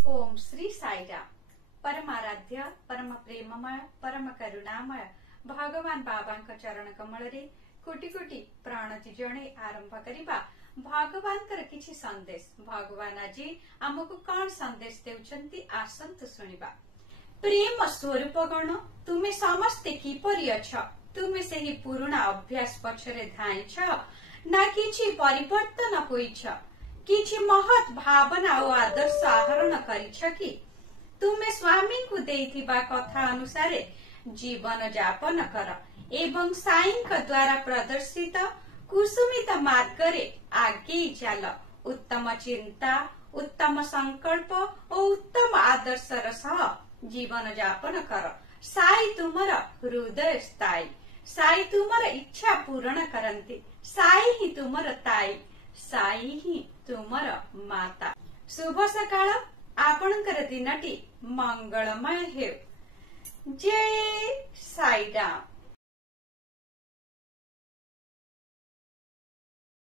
ओम श्री साईराम। परमाराध्य परम प्रेममय परम करुणामय भगवान बाबांक चरण कमल रे कोटि कोटि प्राणति जणे आरंभ करिबा भगवानकर किछि संदेश। भगवान आज आमको कौन संदेश देउछंती आसंत सुनिबा। प्रेम स्वरूप गण तुमे समस्ते किपरि अछ? तुमे सेही पुरुणा अभ्यास पछरे धाइछ ना किछि परिवर्तन होइछ? किछि महत भावना और आदर्श आहरण करिछ कि? तुमे स्वामी को देइथिबा कथा अनुसार जीवन यापन कर एवं साईंक द्वारा प्रदर्शित कुसुमित मार्ग रे आगे चल। उत्तम चिंता, उत्तम संकल्प और उत्तम आदर्शर सह जीवन यापन कर। साई तुमर हृदय स्थायी, साई तुमर इच्छा पूर्ण करंती, साई ही तुमर ताई, साई ही तुमर माता। शुभ सकाळ, आपणकर दिनटी मंगलमय हेउ। जय साईराम।